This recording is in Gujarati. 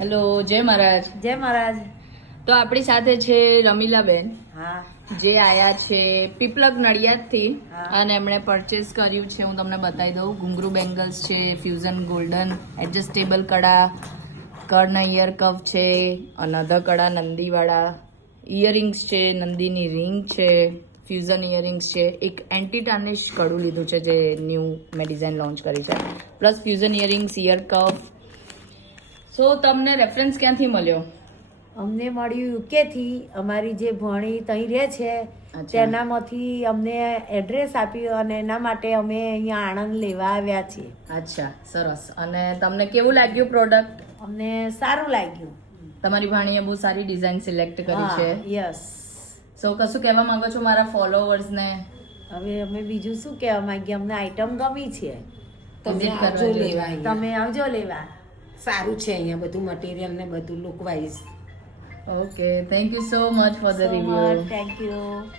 હેલો, જય મહારાજ. જય મહારાજ. તો આપણી સાથે છે રમીલાબેન, હા જે આયા છે પીપલક નડિયાદથી હા. અને એમણે પરચેસ કર્યું છે. હું તમને બતાવી દઉં. ઘુંઘરૂ બેંગલ્સ છે, ફ્યુઝન ગોલ્ડન, એડજસ્ટેબલ કડા, કર્ણ ઇયર કફ છે, અનધર કડા નંદીવાળા, ઇયરિંગ્સ છે, નંદીની રિંગ છે, ફ્યુઝન ઇયરિંગ્સ છે, એક એન્ટી ટાર્નિશ કડું લીધું છે જે ન્યૂ મેં ડિઝાઇન લોન્ચ કરી છે, પ્લસ ફ્યુઝન ઇયરિંગ્સ, ઇયર કફ. સો તમને રેફરન્સ ક્યાંથી મળ્યો? અમને મળ્યું યુકે થી. અમારી જે ભણી તહીં રહે છે અચ્છા. તેનામાંથી અમને એડ્રેસ આપ્યું અને એના માટે અમે અહીંયા આણંદ લેવા આવ્યા છીએ. અચ્છા, સરસ. અને તમને કેવું લાગ્યું પ્રોડક્ટ? અમને સારું લાગ્યું. તમારી ભાણીએ બહુ સારી ડિઝાઇન સિલેક્ટ કરી છે. યસ. સો કશું કહેવા માંગો છો મારા ફોલોવર્સને? હવે અમે બીજું શું કહેવા માંગીએ? અમને આઈટમ ગમી છે. તમે Visit કરવા આવજો જોઈએ. લેવા અહીંયા. તમે આવજો લેવા. સારું છે અહીંયા બધું મટીરિયલ ને બધું look wise. Okay, thank you so much for the review. Thank you.